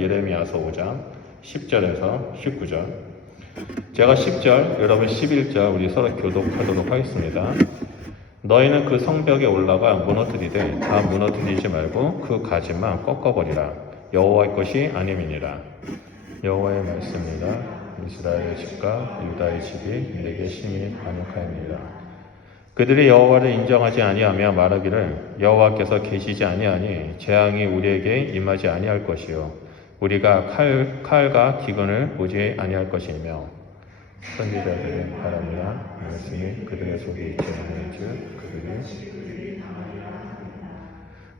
예레미야서 5장 10절에서 19절. 제가 10절, 여러분 11절 우리 서로 교독하도록 하겠습니다. 너희는 그 성벽에 올라가 무너뜨리되 다 무너뜨리지 말고 그 가지만 꺾어버리라. 여호와의 것이 아님이니라. 여호와의 말씀입니다. 이스라엘의 집과 유다의 집이 내게 심히 반역하였느니라. 그들이 여호와를 인정하지 아니하며 말하기를 여호와께서 계시지 아니하니 재앙이 우리에게 임하지 아니할 것이요 우리가 칼과 기근을 보지 아니할 것이며 선지자들의 바람이나 말씀이 그들의 속에 있지 않은즉 그들이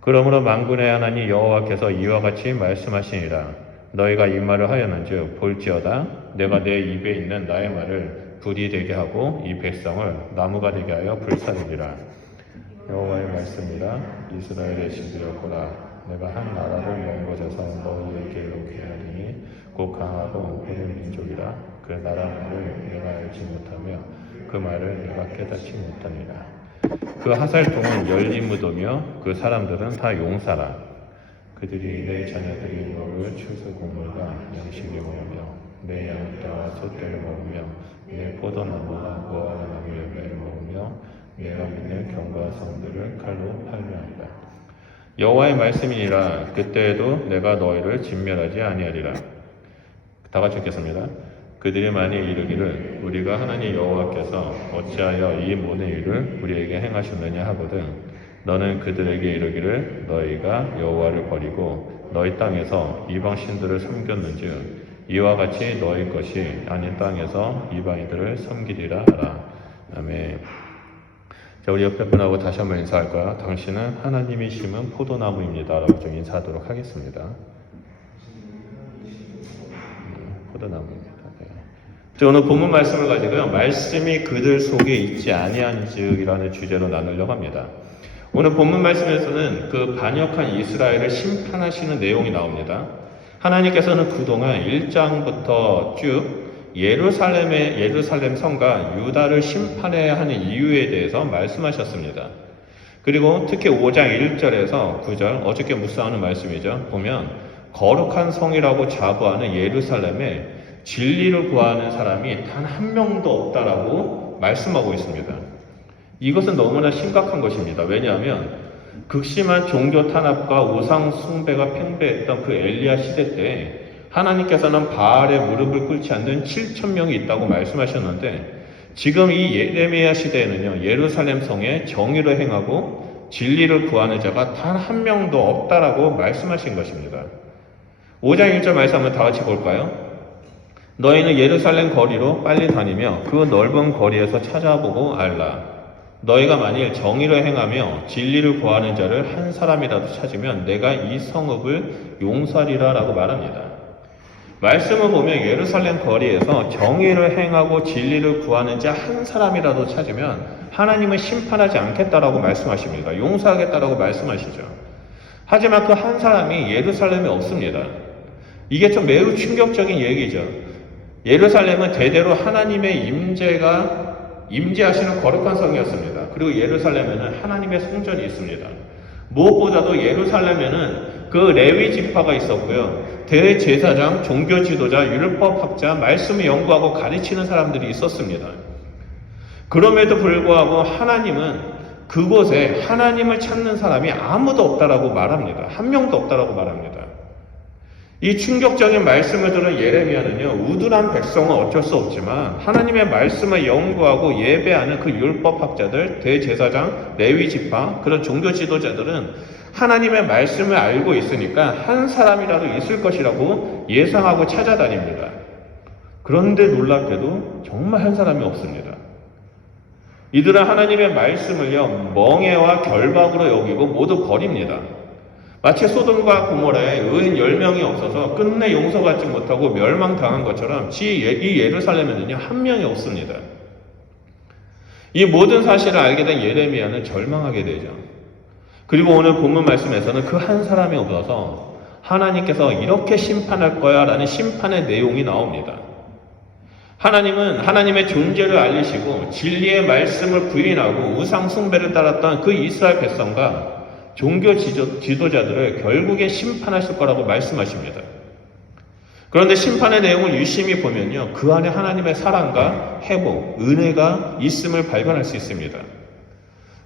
그러므로 만군의 하나님 여호와께서 이와 같이 말씀하시니라. 너희가 이 말을 하였는즉 볼지어다 내가 내 입에 있는 나의 말을 불이 되게 하고 이 백성을 나무가 되게 하여 불사르리라. 여호와의 말씀이라. 이스라엘의 집이었구나. 내가 한 나라를 먼 곳에서 너희에게 이렇게 하리니 곧 강하고 오랜 민족이라. 그 나라 말을 내가 알지 못하며 그 말을 내가 깨닫지 못하니라. 그 하살통은 열린 무도며 그 사람들은 다 용사라. 그들이 내 자녀들이 먹을 추수곡물과 양식을 먹으며 내 양떼와 소떼를 먹으며 내 포도나무와 무화과나무 열매를 먹으며 내가 믿는 견고한 성들을 칼로 팔매한다. 여호와의 말씀이니라. 그때에도 내가 너희를 진멸하지 아니하리라. 다 같이 읽겠습니다. 그들이 만일 이르기를 우리가 하나님 여호와께서 어찌하여 이 모든 일을 우리에게 행하셨느냐 하거든 너는 그들에게 이르기를 너희가 여호와를 버리고 너희 땅에서 이방 신들을 섬겼는즉 이와 같이 너희 것이 아닌 땅에서 이방인들을 섬기리라 하라. 아멘. 자, 우리 옆에 분하고 다시 한번 인사할까요? 당신은 하나님이 심은 포도나무입니다 라고 좀 인사하도록 하겠습니다. 포도나무입니다. 네. 자, 오늘 본문 말씀을 가지고요, 말씀이 그들 속에 있지 아니한즉이라는 주제로 나누려고 합니다. 오늘 본문 말씀에서는 그 반역한 이스라엘을 심판하시는 내용이 나옵니다. 하나님께서는 그동안 1장부터 쭉 예루살렘 성과 유다를 심판해야 하는 이유에 대해서 말씀하셨습니다. 그리고 특히 5장 1절에서 9절, 어저께 묵상하는 말씀이죠. 보면 거룩한 성이라고 자부하는 예루살렘에 진리를 구하는 사람이 단 한 명도 없다라고 말씀하고 있습니다. 이것은 너무나 심각한 것입니다. 왜냐하면 극심한 종교 탄압과 우상 숭배가 팽배했던 그 엘리야 시대 때 하나님께서는 바알의 무릎을 꿇지 않는 7,000명이 있다고 말씀하셨는데 지금 이 예레미야 시대에는요, 예루살렘 성에 정의를 행하고 진리를 구하는 자가 단 한 명도 없다라고 말씀하신 것입니다. 5장 1절 말씀 한번 다 같이 볼까요? 너희는 예루살렘 거리로 빨리 다니며 그 넓은 거리에서 찾아보고 알라. 너희가 만일 정의를 행하며 진리를 구하는 자를 한 사람이라도 찾으면 내가 이 성읍을 용서하리라 라고 말합니다. 말씀을 보면 예루살렘 거리에서 정의를 행하고 진리를 구하는 자 한 사람이라도 찾으면 하나님은 심판하지 않겠다라고 말씀하십니다. 용서하겠다라고 말씀하시죠. 하지만 그 한 사람이 예루살렘에 없습니다. 이게 좀 매우 충격적인 얘기죠. 예루살렘은 대대로 하나님의 임재하시는 거룩한 성이었습니다. 그리고 예루살렘에는 하나님의 성전이 있습니다. 무엇보다도 예루살렘에는 그 레위 지파가 있었고요. 대제사장, 종교 지도자, 율법학자, 말씀을 연구하고 가르치는 사람들이 있었습니다. 그럼에도 불구하고 하나님은 그곳에 하나님을 찾는 사람이 아무도 없다라고 말합니다. 한 명도 없다라고 말합니다. 이 충격적인 말씀을 들은 예레미야는요, 우둔한 백성은 어쩔 수 없지만 하나님의 말씀을 연구하고 예배하는 그 율법학자들, 대제사장, 레위 지파, 그런 종교 지도자들은 하나님의 말씀을 알고 있으니까 한 사람이라도 있을 것이라고 예상하고 찾아다닙니다. 그런데 놀랍게도 정말 한 사람이 없습니다. 이들은 하나님의 말씀을요, 멍해와 결박으로 여기고 모두 버립니다. 마치 소돔과 고모라에 의인 10명이 없어서 끝내 용서받지 못하고 멸망당한 것처럼 이 예루살렘에는요, 한 명이 없습니다. 이 모든 사실을 알게 된 예레미야는 절망하게 되죠. 그리고 오늘 본문 말씀에서는 그 한 사람이 없어서 하나님께서 이렇게 심판할 거야 라는 심판의 내용이 나옵니다. 하나님은 하나님의 존재를 알리시고 진리의 말씀을 부인하고 우상 숭배를 따랐던 그 이스라엘 백성과 종교 지도자들을 결국에 심판하실 거라고 말씀하십니다. 그런데 심판의 내용을 유심히 보면요, 그 안에 하나님의 사랑과 회복, 은혜가 있음을 발견할 수 있습니다.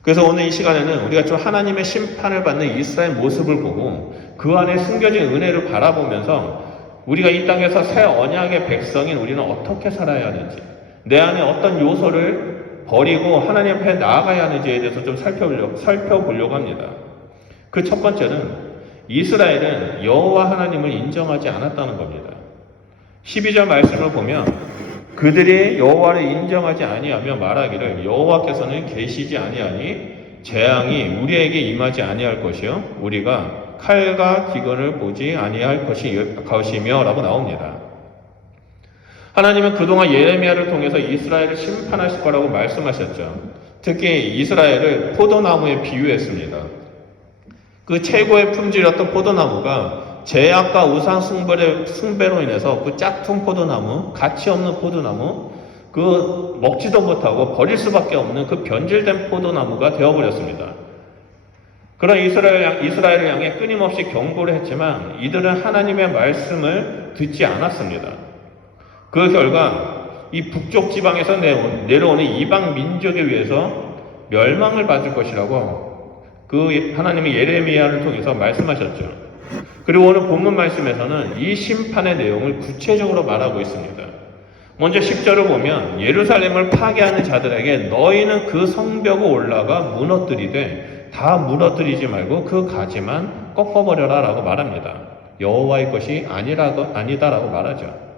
그래서 오늘 이 시간에는 우리가 좀 하나님의 심판을 받는 이스라엘 모습을 보고 그 안에 숨겨진 은혜를 바라보면서 우리가 이 땅에서 새 언약의 백성인 우리는 어떻게 살아야 하는지, 내 안에 어떤 요소를 버리고 하나님 앞에 나아가야 하는지에 대해서 좀 살펴보려고 합니다. 그 첫 번째는 이스라엘은 여호와 하나님을 인정하지 않았다는 겁니다. 12절 말씀을 보면 그들이 여호와를 인정하지 아니하며 말하기를 여호와께서는 계시지 아니하니 재앙이 우리에게 임하지 아니할 것이요 우리가 칼과 기근을 보지 아니할 것이며 라고 나옵니다. 하나님은 그동안 예레미야를 통해서 이스라엘을 심판하실 거라고 말씀하셨죠. 특히 이스라엘을 포도나무에 비유했습니다. 그 최고의 품질이었던 포도나무가 제약과 우상 숭배로 인해서 그 짝퉁 포도나무, 가치 없는 포도나무, 그 먹지도 못하고 버릴 수밖에 없는 그 변질된 포도나무가 되어버렸습니다. 그런 이스라엘을 향해 끊임없이 경고를 했지만 이들은 하나님의 말씀을 듣지 않았습니다. 그 결과 이 북쪽 지방에서 내려오는 이방 민족에 의해서 멸망을 받을 것이라고 그 하나님이 예레미야를 통해서 말씀하셨죠. 그리고 오늘 본문 말씀에서는 이 심판의 내용을 구체적으로 말하고 있습니다. 먼저 10절을 보면 예루살렘을 파괴하는 자들에게 너희는 그 성벽을 올라가 무너뜨리되 다 무너뜨리지 말고 그 가지만 꺾어버려라 라고 말합니다. 여호와의 것이 아니다라고 말하죠.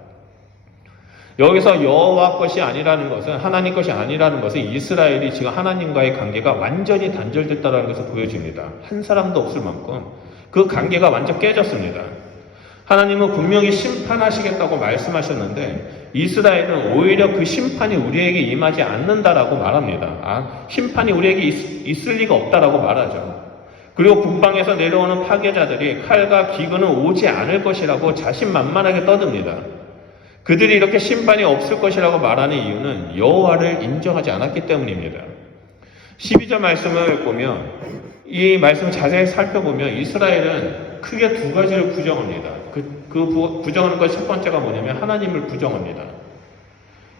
여기서 여호와 것이 아니라는 것은, 하나님 것이 아니라는 것은 이스라엘이 지금 하나님과의 관계가 완전히 단절됐다는 것을 보여줍니다. 한 사람도 없을 만큼 그 관계가 완전 깨졌습니다. 하나님은 분명히 심판하시겠다고 말씀하셨는데 이스라엘은 오히려 그 심판이 우리에게 임하지 않는다라고 말합니다. 심판이 우리에게 있을 리가 없다라고 말하죠. 그리고 북방에서 내려오는 파괴자들이 칼과 기근은 오지 않을 것이라고 자신만만하게 떠듭니다. 그들이 이렇게 심판이 없을 것이라고 말하는 이유는 여호와를 인정하지 않았기 때문입니다. 12절 말씀을 보면, 이 말씀을 자세히 살펴보면 이스라엘은 크게 두 가지를 부정합니다. 그 부정하는 것 첫 번째가 뭐냐면 하나님을 부정합니다.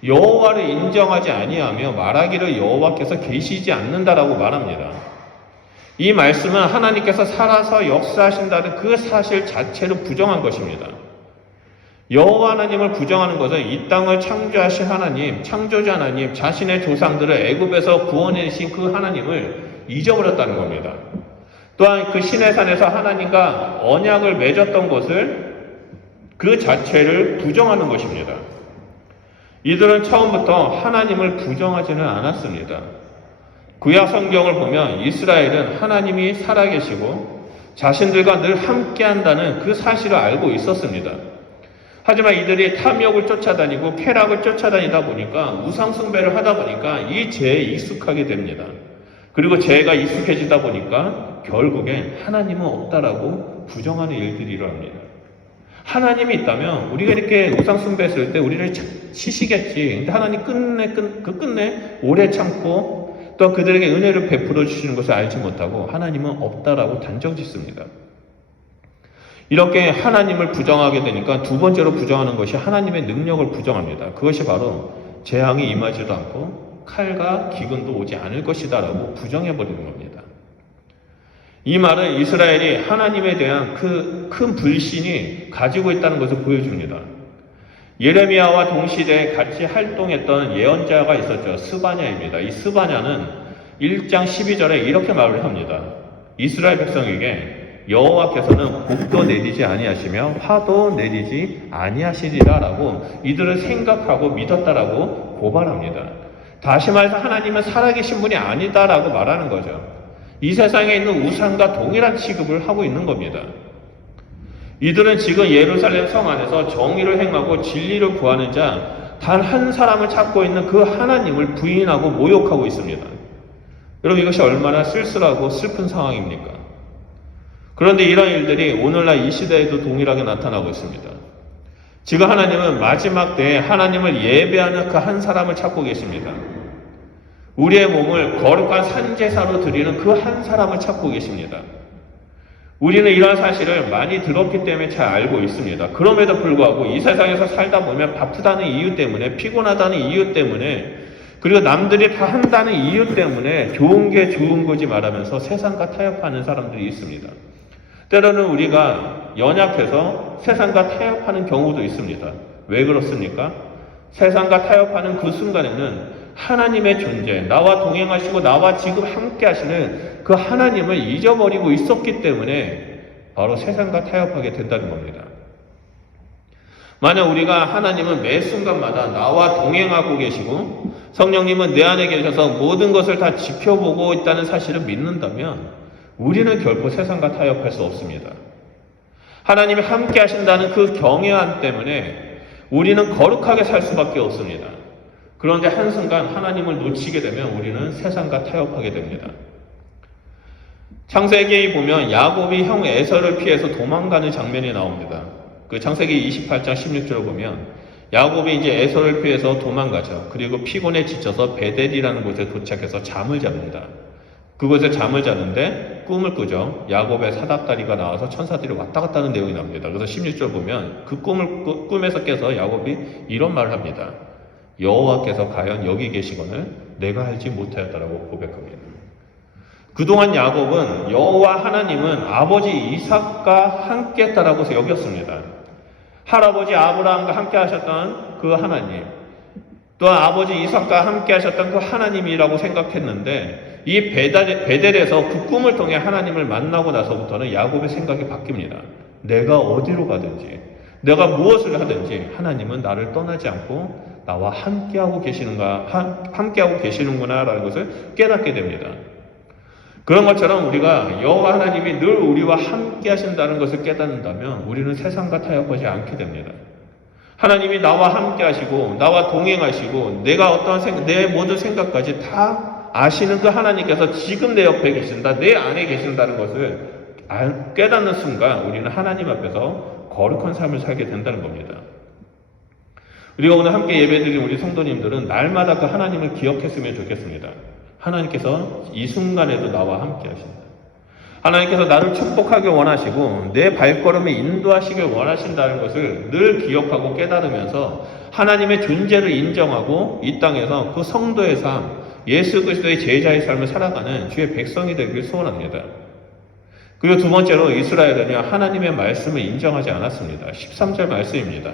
여호와를 인정하지 아니하며 말하기를 여호와께서 계시지 않는다라고 말합니다. 이 말씀은 하나님께서 살아서 역사하신다는 그 사실 자체를 부정한 것입니다. 여호와 하나님을 부정하는 것은 이 땅을 창조하신 하나님, 창조자 하나님, 자신의 조상들을 애굽에서 구원해내신 그 하나님을 잊어버렸다는 겁니다. 또한 그 시내산에서 하나님과 언약을 맺었던 것을, 그 자체를 부정하는 것입니다. 이들은 처음부터 하나님을 부정하지는 않았습니다. 구약 성경을 보면 이스라엘은 하나님이 살아계시고 자신들과 늘 함께한다는 그 사실을 알고 있었습니다. 하지만 이들이 탐욕을 쫓아다니고 쾌락을 쫓아다니다 보니까 우상 숭배를 하다 보니까 이 죄에 익숙하게 됩니다. 그리고 죄가 익숙해지다 보니까 결국엔 하나님은 없다라고 부정하는 일들이 일어납니다. 하나님이 있다면 우리가 이렇게 우상 숭배했을 때 우리를 치시겠지. 근데 하나님 끝내 오래 참고 또 그들에게 은혜를 베풀어 주시는 것을 알지 못하고 하나님은 없다라고 단정짓습니다. 이렇게 하나님을 부정하게 되니까 두 번째로 부정하는 것이 하나님의 능력을 부정합니다. 그것이 바로 재앙이 임하지도 않고 칼과 기근도 오지 않을 것이다 라고 부정해버리는 겁니다. 이 말은 이스라엘이 하나님에 대한 그 큰 불신이 가지고 있다는 것을 보여줍니다. 예레미야와 동시대에 같이 활동했던 예언자가 있었죠. 스바냐입니다. 이 스바냐는 1장 12절에 이렇게 말을 합니다. 이스라엘 백성에게 여호와께서는 복도 내리지 아니하시며 화도 내리지 아니하시리라 라고 이들을 생각하고 믿었다라고 고발합니다. 다시 말해서 하나님은 살아계신 분이 아니다라고 말하는 거죠. 이 세상에 있는 우상과 동일한 취급을 하고 있는 겁니다. 이들은 지금 예루살렘 성 안에서 정의를 행하고 진리를 구하는 자 단 한 사람을 찾고 있는 그 하나님을 부인하고 모욕하고 있습니다. 여러분, 이것이 얼마나 쓸쓸하고 슬픈 상황입니까? 그런데 이런 일들이 오늘날 이 시대에도 동일하게 나타나고 있습니다. 지금 하나님은 마지막 때에 하나님을 예배하는 그 한 사람을 찾고 계십니다. 우리의 몸을 거룩한 산제사로 드리는 그 한 사람을 찾고 계십니다. 우리는 이런 사실을 많이 들었기 때문에 잘 알고 있습니다. 그럼에도 불구하고 이 세상에서 살다 보면 바쁘다는 이유 때문에, 피곤하다는 이유 때문에, 그리고 남들이 다 한다는 이유 때문에 좋은 게 좋은 거지 말하면서 세상과 타협하는 사람들이 있습니다. 때로는 우리가 연약해서 세상과 타협하는 경우도 있습니다. 왜 그렇습니까? 세상과 타협하는 그 순간에는 하나님의 존재, 나와 동행하시고 나와 지금 함께 하시는 그 하나님을 잊어버리고 있었기 때문에 바로 세상과 타협하게 된다는 겁니다. 만약 우리가 하나님은 매 순간마다 나와 동행하고 계시고 성령님은 내 안에 계셔서 모든 것을 다 지켜보고 있다는 사실을 믿는다면 우리는 결코 세상과 타협할 수 없습니다. 하나님이 함께 하신다는 그 경외함 때문에 우리는 거룩하게 살 수밖에 없습니다. 그런데 한순간 하나님을 놓치게 되면 우리는 세상과 타협하게 됩니다. 창세기에 보면 야곱이 형 에서를 피해서 도망가는 장면이 나옵니다. 그 창세기 28장 16절을 보면 야곱이 이제 에서를 피해서 도망가죠. 그리고 피곤에 지쳐서 베델이라는 곳에 도착해서 잠을 잡니다. 그곳에 잠을 자는데 꿈을 꾸죠. 야곱의 사닥다리가 나와서 천사들이 왔다 갔다 하는 내용이 나옵니다. 그래서 16절 보면 그 꿈에서 깨서 야곱이 이런 말을 합니다. 여호와께서 과연 여기 계시거늘 내가 알지 못하였다라고 고백합니다. 그동안 야곱은 여호와 하나님은 아버지 이삭과 함께 했다라고 여겼습니다. 할아버지 아브라함과 함께 하셨던 그 하나님, 또 아버지 이삭과 함께 하셨던 그 하나님이라고 생각했는데 이 베델에서 그 꿈을 통해 하나님을 만나고 나서부터는 야곱의 생각이 바뀝니다. 내가 어디로 가든지, 내가 무엇을 하든지 하나님은 나를 떠나지 않고 나와 함께하고 계시는구나라는 것을 깨닫게 됩니다. 그런 것처럼 우리가 여호와 하나님이 늘 우리와 함께 하신다는 것을 깨닫는다면 우리는 세상과 타협하지 않게 됩니다. 하나님이 나와 함께 하시고 나와 동행하시고 내 모든 생각까지 다 아시는 그 하나님께서 지금 내 옆에 계신다, 내 안에 계신다는 것을 깨닫는 순간 우리는 하나님 앞에서 거룩한 삶을 살게 된다는 겁니다. 우리가 오늘 함께 예배드린 우리 성도님들은 날마다 그 하나님을 기억했으면 좋겠습니다. 하나님께서 이 순간에도 나와 함께 하신다. 하나님께서 나를 축복하길 원하시고 내 발걸음을 인도하시길 원하신다는 것을 늘 기억하고 깨달으면서 하나님의 존재를 인정하고 이 땅에서 그 성도의 삶, 예수 그리스도의 제자의 삶을 살아가는 주의 백성이 되길 소원합니다. 그리고 두 번째로 이스라엘은요, 하나님의 말씀을 인정하지 않았습니다. 13절 말씀입니다.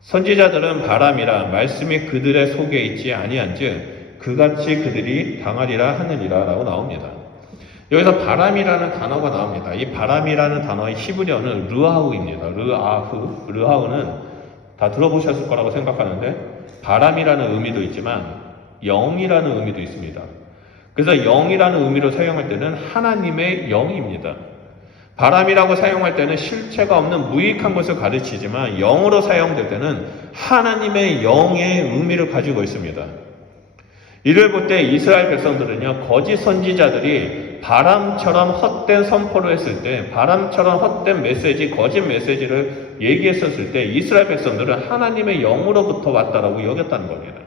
선지자들은 바람이라 말씀이 그들의 속에 있지 아니한즉 그같이 그들이 당하리라 하느니라 라고 나옵니다. 여기서 바람이라는 단어가 나옵니다. 이 바람이라는 단어의 히브리어는 르하우입니다. 르하우는 다 들어보셨을 거라고 생각하는데 바람이라는 의미도 있지만 영이라는 의미도 있습니다. 그래서 영이라는 의미로 사용할 때는 하나님의 영입니다. 바람이라고 사용할 때는 실체가 없는 무익한 것을 가르치지만 영으로 사용될 때는 하나님의 영의 의미를 가지고 있습니다. 이를 볼 때 이스라엘 백성들은요, 거짓 선지자들이 바람처럼 헛된 선포를 했을 때, 바람처럼 헛된 메시지, 거짓 메시지를 얘기했었을 때 이스라엘 백성들은 하나님의 영으로부터 왔다라고 여겼다는 겁니다.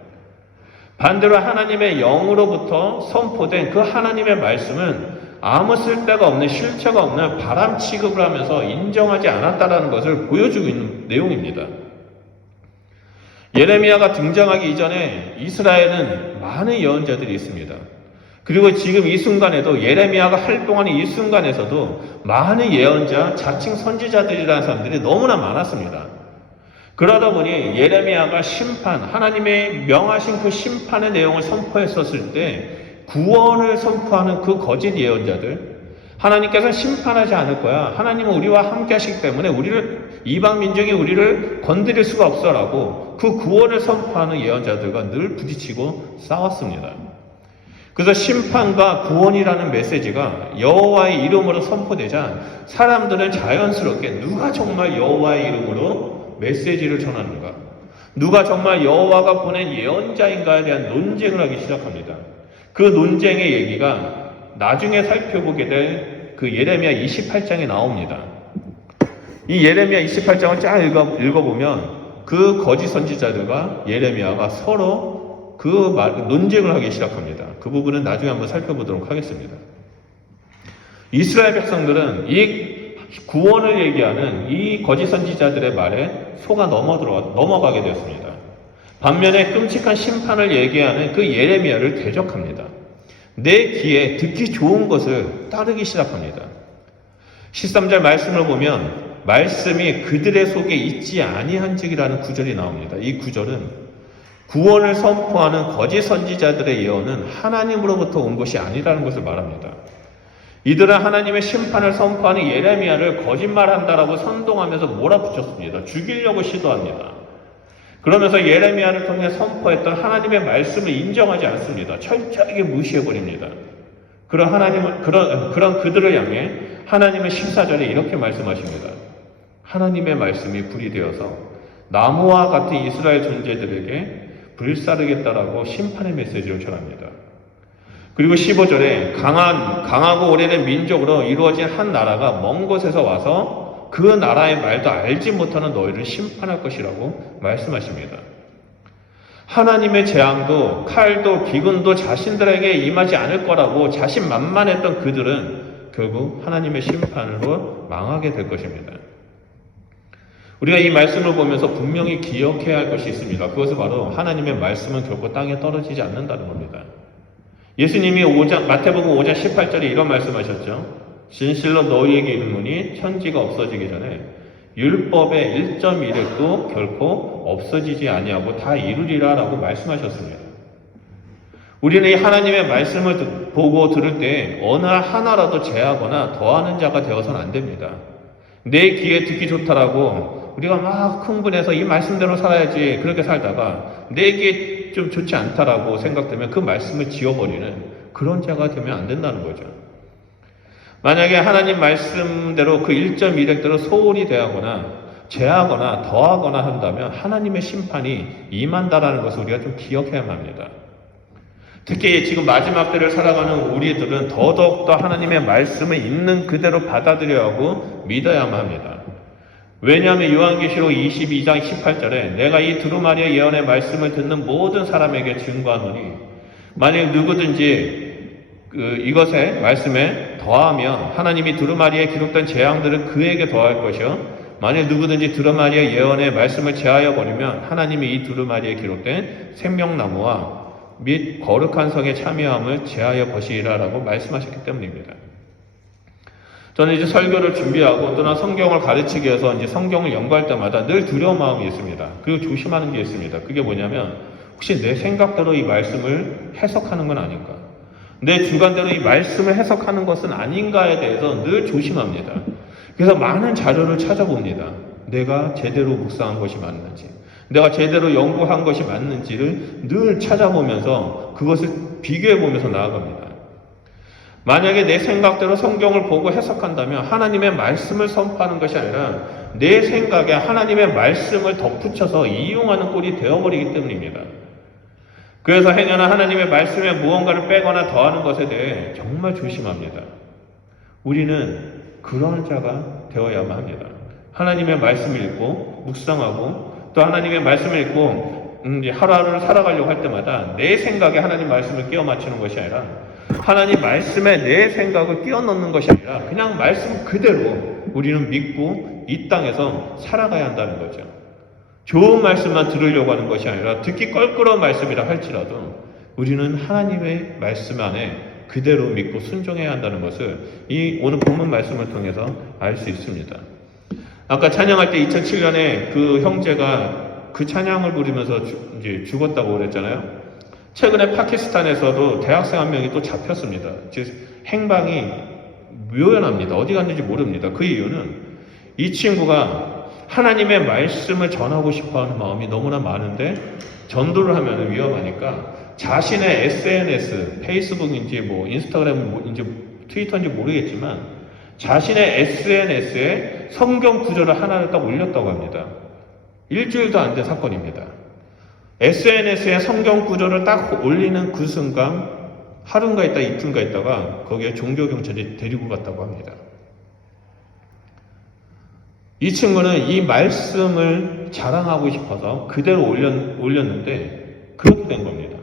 반대로 하나님의 영으로부터 선포된 그 하나님의 말씀은 아무 쓸데가 없는, 실체가 없는 바람 취급을 하면서 인정하지 않았다라는 것을 보여주고 있는 내용입니다. 예레미야가 등장하기 이전에 이스라엘은 많은 예언자들이 있습니다. 그리고 지금 이 순간에도 예레미야가 활동하는 이 순간에서도 많은 예언자, 자칭 선지자들이라는 사람들이 너무나 많았습니다. 그러다 보니 예레미야가 심판, 하나님의 명하신 그 심판의 내용을 선포했었을 때 구원을 선포하는 그 거짓 예언자들, 하나님께서 심판하지 않을 거야, 하나님은 우리와 함께 하시기 때문에 이방 민족이 우리를 건드릴 수가 없어라고 그 구원을 선포하는 예언자들과 늘 부딪히고 싸웠습니다. 그래서 심판과 구원이라는 메시지가 여호와의 이름으로 선포되자 사람들은 자연스럽게 누가 정말 여호와의 이름으로 메시지를 전하는가, 누가 정말 여호와가 보낸 예언자인가에 대한 논쟁을 하기 시작합니다. 그 논쟁의 얘기가 나중에 살펴보게 될 그 예레미야 28장에 나옵니다. 이 예레미야 28장을 쫙 읽어보면 그 거짓 선지자들과 예레미야가 서로 논쟁을 하기 시작합니다. 그 부분은 나중에 한번 살펴보도록 하겠습니다. 이스라엘 백성들은 이 구원을 얘기하는 이 거짓 선지자들의 말에 속아 넘어가게 되었습니다. 반면에 끔찍한 심판을 얘기하는 그 예레미야를 대적합니다. 내 귀에 듣기 좋은 것을 따르기 시작합니다. 13절 말씀을 보면 말씀이 그들의 속에 있지 아니한즉이라는 구절이 나옵니다. 이 구절은 구원을 선포하는 거짓 선지자들의 예언은 하나님으로부터 온 것이 아니라는 것을 말합니다. 이들은 하나님의 심판을 선포하는 예레미야를 거짓말한다라고 선동하면서 몰아붙였습니다. 죽이려고 시도합니다. 그러면서 예레미야를 통해 선포했던 하나님의 말씀을 인정하지 않습니다. 철저하게 무시해버립니다. 그런 그들을 향해 하나님은 14절에 이렇게 말씀하십니다. 하나님의 말씀이 불이 되어서 나무와 같은 이스라엘 존재들에게 불사르겠다라고 심판의 메시지를 전합니다. 그리고 15절에 강하고 오래된 민족으로 이루어진 한 나라가 먼 곳에서 와서 그 나라의 말도 알지 못하는 너희를 심판할 것이라고 말씀하십니다. 하나님의 재앙도 칼도 기근도 자신들에게 임하지 않을 거라고 자신만만했던 그들은 결국 하나님의 심판으로 망하게 될 것입니다. 우리가 이 말씀을 보면서 분명히 기억해야 할 것이 있습니다. 그것은 바로 하나님의 말씀은 결코 땅에 떨어지지 않는다는 겁니다. 예수님이 마태복음 5장 18절에 이런 말씀하셨죠. 진실로 너희에게 이르노니 천지가 없어지기 전에 율법의 1.1획도 결코 없어지지 아니하고 다 이루리라 라고 말씀하셨습니다. 우리는 이 하나님의 말씀을 보고 들을 때 어느 하나라도 제하거나 더하는 자가 되어서는 안 됩니다. 내 귀에 듣기 좋다라고 우리가 막 흥분해서 이 말씀대로 살아야지 그렇게 살다가 내 귀에 좀 좋지 않다라고 생각되면 그 말씀을 지워버리는 그런 자가 되면 안 된다는 거죠. 만약에 하나님 말씀대로 그 1.1획대로 소홀히 대하거나 제하거나 더하거나 한다면 하나님의 심판이 임한다라는 것을 우리가 좀 기억해야 합니다. 특히 지금 마지막 때를 살아가는 우리들은 더더욱더 하나님의 말씀을 있는 그대로 받아들여야 하고 믿어야만 합니다. 왜냐하면 요한계시록 22장 18절에 내가 이 두루마리의 예언의 말씀을 듣는 모든 사람에게 증거하노니 만약 누구든지 이것의 말씀에 더하면 하나님이 두루마리에 기록된 재앙들은 그에게 더할 것이요 만약 누구든지 두루마리의 예언의 말씀을 제하여 버리면 하나님이 이 두루마리에 기록된 생명나무와 및 거룩한 성의 참여함을 제하여 버시리라 라고 말씀하셨기 때문입니다. 저는 이제 설교를 준비하고 또는 성경을 가르치기 위해서 이제 성경을 연구할 때마다 늘 두려운 마음이 있습니다. 그리고 조심하는 게 있습니다. 그게 뭐냐면 혹시 내 생각대로 이 말씀을 해석하는 건 아닌가? 내 주관대로 이 말씀을 해석하는 것은 아닌가에 대해서 늘 조심합니다. 그래서 많은 자료를 찾아봅니다. 내가 제대로 묵상한 것이 맞는지, 내가 제대로 연구한 것이 맞는지를 늘 찾아보면서 그것을 비교해보면서 나아갑니다. 만약에 내 생각대로 성경을 보고 해석한다면 하나님의 말씀을 선포하는 것이 아니라 내 생각에 하나님의 말씀을 덧붙여서 이용하는 꼴이 되어버리기 때문입니다. 그래서 행여나 하나님의 말씀에 무언가를 빼거나 더하는 것에 대해 정말 조심합니다. 우리는 그런 자가 되어야만 합니다. 하나님의 말씀을 읽고 묵상하고 또 하나님의 말씀을 읽고 하루하루를 살아가려고 할 때마다 내 생각에 하나님 말씀을 끼워 맞추는 것이 아니라 하나님 말씀에 내 생각을 끼워 넣는 것이 아니라 그냥 말씀 그대로 우리는 믿고 이 땅에서 살아가야 한다는 거죠. 좋은 말씀만 들으려고 하는 것이 아니라 듣기 껄끄러운 말씀이라 할지라도 우리는 하나님의 말씀 안에 그대로 믿고 순종해야 한다는 것을 이 오늘 본문 말씀을 통해서 알 수 있습니다. 아까 찬양할 때 2007년에 그 형제가 그 찬양을 부르면서 이제 죽었다고 그랬잖아요. 최근에 파키스탄에서도 대학생 한 명이 또 잡혔습니다. 즉 행방이 묘연합니다. 어디 갔는지 모릅니다. 그 이유는 이 친구가 하나님의 말씀을 전하고 싶어하는 마음이 너무나 많은데 전도를 하면 위험하니까 자신의 SNS, 페이스북인지 뭐 인스타그램인지 트위터인지 모르겠지만 자신의 SNS에 성경 구절을 하나를 딱 올렸다고 합니다. 일주일도 안 된 사건입니다. SNS에 성경 구절을 딱 올리는 그 순간 하루인가 있다 이틀인가 있다가 거기에 종교경찰이 데리고 갔다고 합니다. 이 친구는 이 말씀을 자랑하고 싶어서 그대로 올렸는데 그렇게 된 겁니다.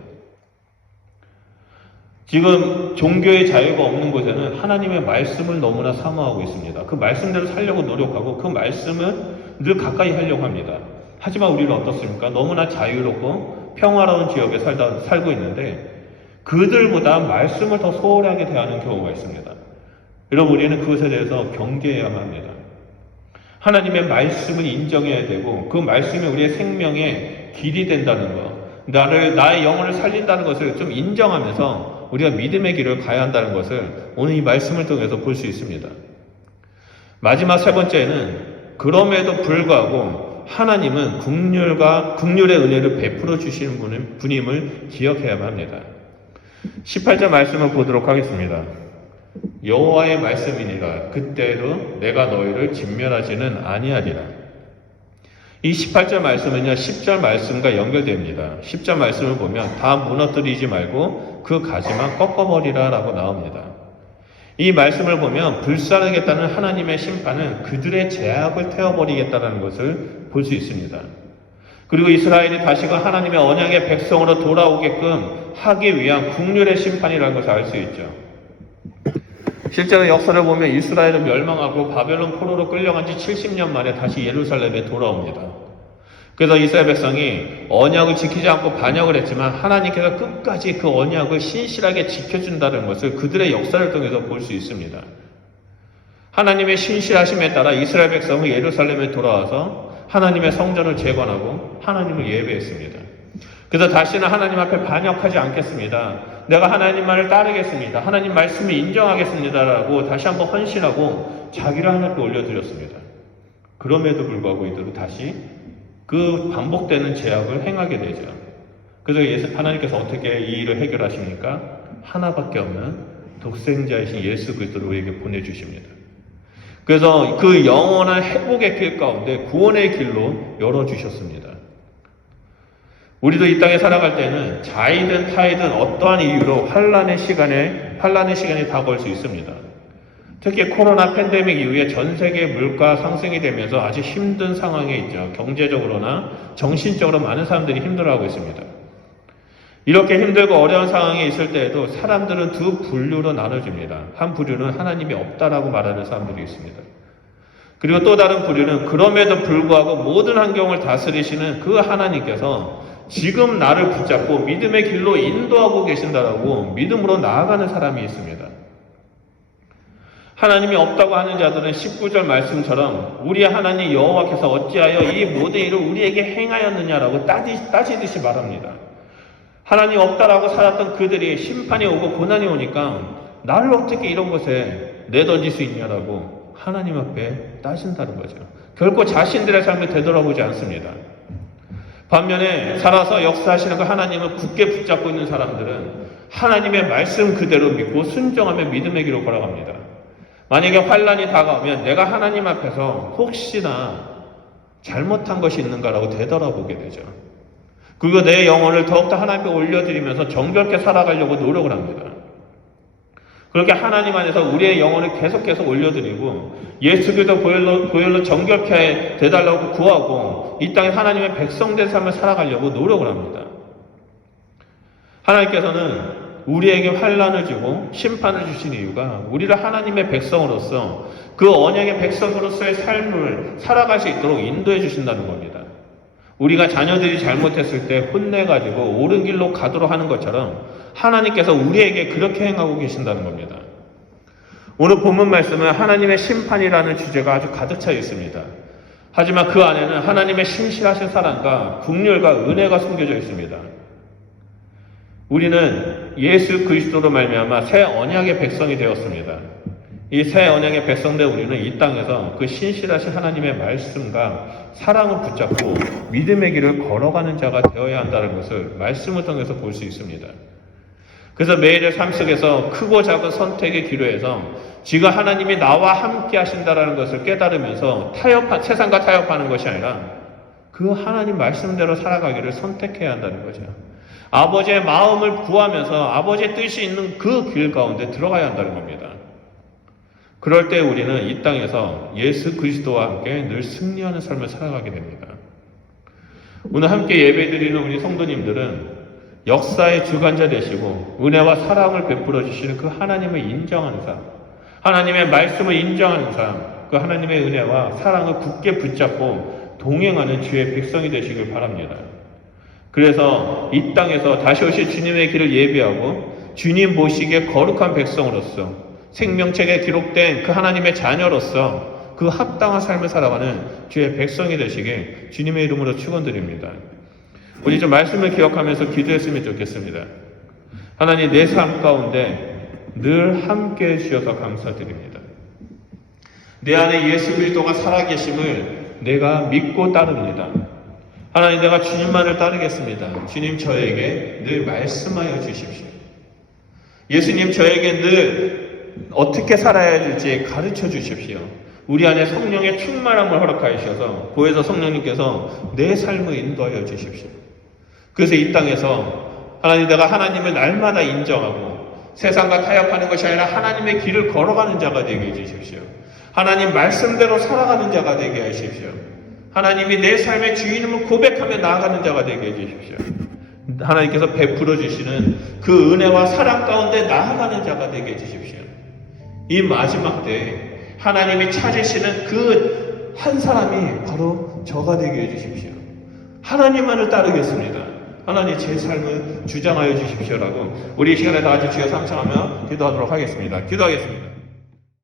지금 종교의 자유가 없는 곳에는 하나님의 말씀을 너무나 사모하고 있습니다. 그 말씀대로 살려고 노력하고 그 말씀을 늘 가까이 하려고 합니다. 하지만 우리는 어떻습니까? 너무나 자유롭고 평화로운 지역에 살고 있는데 그들보다 말씀을 더 소홀하게 대하는 경우가 있습니다. 여러분, 우리는 그것에 대해서 경계해야만 합니다. 하나님의 말씀을 인정해야 되고 그 말씀이 우리의 생명의 길이 된다는 것, 나의 영혼을 살린다는 것을 좀 인정하면서 우리가 믿음의 길을 가야 한다는 것을 오늘 이 말씀을 통해서 볼 수 있습니다. 마지막 세 번째는 그럼에도 불구하고 하나님은 국률의 은혜를 베풀어 주시는 분임을 기억해야만 합니다. 18절 말씀을 보도록 하겠습니다. 여호와의 말씀이니라 그때로 내가 너희를 진멸하지는 아니하리라. 이 18절 말씀은요 10절 말씀과 연결됩니다. 10절 말씀을 보면 다 무너뜨리지 말고 그 가지만 꺾어버리라 라고 나옵니다. 이 말씀을 보면 불사르겠다는 하나님의 심판은 그들의 죄악을 태워버리겠다는 것을 볼 수 있습니다. 그리고 이스라엘이 다시금 하나님의 언약의 백성으로 돌아오게끔 하기 위한 국률의 심판이라는 것을 알 수 있죠. 실제로 역사를 보면 이스라엘은 멸망하고 바벨론 포로로 끌려간 지 70년 만에 다시 예루살렘에 돌아옵니다. 그래서 이스라엘 백성이 언약을 지키지 않고 반역을 했지만 하나님께서 끝까지 그 언약을 신실하게 지켜준다는 것을 그들의 역사를 통해서 볼 수 있습니다. 하나님의 신실하심에 따라 이스라엘 백성은 예루살렘에 돌아와서 하나님의 성전을 재건하고 하나님을 예배했습니다. 그래서 다시는 하나님 앞에 반역하지 않겠습니다. 내가 하나님 말을 따르겠습니다. 하나님 말씀을 인정하겠습니다라고 다시 한번 헌신하고 자기를 하나님께 올려드렸습니다. 그럼에도 불구하고 이들은 다시 그 반복되는 죄악을 행하게 되죠. 그래서 하나님께서 어떻게 이 일을 해결하십니까? 하나밖에 없는 독생자이신 예수 그리스도를 우리에게 보내주십니다. 그래서 그 영원한 회복의 길 가운데 구원의 길로 열어주셨습니다. 우리도 이 땅에 살아갈 때는 자이든 타이든 어떠한 이유로 환난의 시간이 다가올 수 있습니다. 특히 코로나 팬데믹 이후에 전 세계 물가 상승이 되면서 아주 힘든 상황에 있죠. 경제적으로나 정신적으로 많은 사람들이 힘들어하고 있습니다. 이렇게 힘들고 어려운 상황에 있을 때에도 사람들은 두 분류로 나눠집니다. 한 부류는 하나님이 없다라고 말하는 사람들이 있습니다. 그리고 또 다른 부류는 그럼에도 불구하고 모든 환경을 다스리시는 그 하나님께서 지금 나를 붙잡고 믿음의 길로 인도하고 계신다라고 믿음으로 나아가는 사람이 있습니다. 하나님이 없다고 하는 자들은 19절 말씀처럼 우리 하나님 여호와께서 어찌하여 이 모든 일을 우리에게 행하였느냐라고 따지듯이 말합니다. 하나님 없다라고 살았던 그들이 심판이 오고 고난이 오니까 나를 어떻게 이런 것에 내던질 수 있냐라고 하나님 앞에 따진다는 거죠. 결코 자신들의 삶을 되돌아보지 않습니다. 반면에 살아서 역사하시는 그 하나님을 굳게 붙잡고 있는 사람들은 하나님의 말씀 그대로 믿고 순종하며 믿음의 길로 걸어갑니다. 만약에 환난이 다가오면 내가 하나님 앞에서 혹시나 잘못한 것이 있는가라고 되돌아보게 되죠. 그리고 내 영혼을 더욱더 하나님께 올려드리면서 정결케 살아가려고 노력을 합니다. 그렇게 하나님 안에서 우리의 영혼을 계속해서 올려드리고 예수 그리스도 보혈로 정결케 되달라고 구하고 이 땅에 하나님의 백성된 삶을 살아가려고 노력을 합니다. 하나님께서는 우리에게 환난을 주고 심판을 주신 이유가 우리를 하나님의 백성으로서 그 언약의 백성으로서의 삶을 살아갈 수 있도록 인도해 주신다는 겁니다. 우리가 자녀들이 잘못했을 때 혼내가지고 옳은 길로 가도록 하는 것처럼 하나님께서 우리에게 그렇게 행하고 계신다는 겁니다. 오늘 본문 말씀은 하나님의 심판이라는 주제가 아주 가득 차 있습니다. 하지만 그 안에는 하나님의 신실하신 사랑과 긍휼과 은혜가 숨겨져 있습니다. 우리는 예수 그리스도로 말미암아 새 언약의 백성이 되었습니다. 이 새 언약의 백성된 우리는 이 땅에서 그 신실하신 하나님의 말씀과 사랑을 붙잡고 믿음의 길을 걸어가는 자가 되어야 한다는 것을 말씀을 통해서 볼 수 있습니다. 그래서 매일의 삶 속에서 크고 작은 선택의 기로에서 지금 하나님이 나와 함께 하신다는 것을 깨달으면서 세상과 타협하는 것이 아니라 그 하나님 말씀대로 살아가기를 선택해야 한다는 거죠. 아버지의 마음을 구하면서 아버지의 뜻이 있는 그 길 가운데 들어가야 한다는 겁니다. 그럴 때 우리는 이 땅에서 예수 그리스도와 함께 늘 승리하는 삶을 살아가게 됩니다. 오늘 함께 예배드리는 우리 성도님들은 역사의 주관자 되시고 은혜와 사랑을 베풀어 주시는 그 하나님을 인정하는 삶, 하나님의 말씀을 인정하는 삶, 그 하나님의 은혜와 사랑을 굳게 붙잡고 동행하는 주의 백성이 되시길 바랍니다. 그래서 이 땅에서 다시 오실 주님의 길을 예비하고 주님 보시기에 거룩한 백성으로서 생명책에 기록된 그 하나님의 자녀로서 그 합당한 삶을 살아가는 주의 백성이 되시길 주님의 이름으로 축원드립니다. 우리 좀 말씀을 기억하면서 기도했으면 좋겠습니다. 하나님, 내 삶 가운데 늘 함께 해주셔서 감사드립니다. 내 안에 예수 그리스도가 살아계심을 내가 믿고 따릅니다. 하나님, 내가 주님만을 따르겠습니다. 주님, 저에게 늘 말씀하여 주십시오. 예수님, 저에게 늘 어떻게 살아야 될지 가르쳐 주십시오. 우리 안에 성령의 충만함을 허락하여 주셔서 보혜사 성령님께서 내 삶을 인도하여 주십시오. 그래서 이 땅에서 하나님, 내가 하나님을 날마다 인정하고 세상과 타협하는 것이 아니라 하나님의 길을 걸어가는 자가 되게 해주십시오. 하나님 말씀대로 살아가는 자가 되게 하십시오. 하나님이 내 삶의 주인임을 고백하며 나아가는 자가 되게 해주십시오. 하나님께서 베풀어 주시는 그 은혜와 사랑 가운데 나아가는 자가 되게 해주십시오. 이 마지막 때에 하나님이 찾으시는 그 한 사람이 바로 저가 되게 해주십시오. 하나님만을 따르겠습니다. 하나님, 제 삶을 주장하여 주십시오라고 우리 이 시간에 다 같이 주여 삼창하며 기도하도록 하겠습니다. 기도하겠습니다.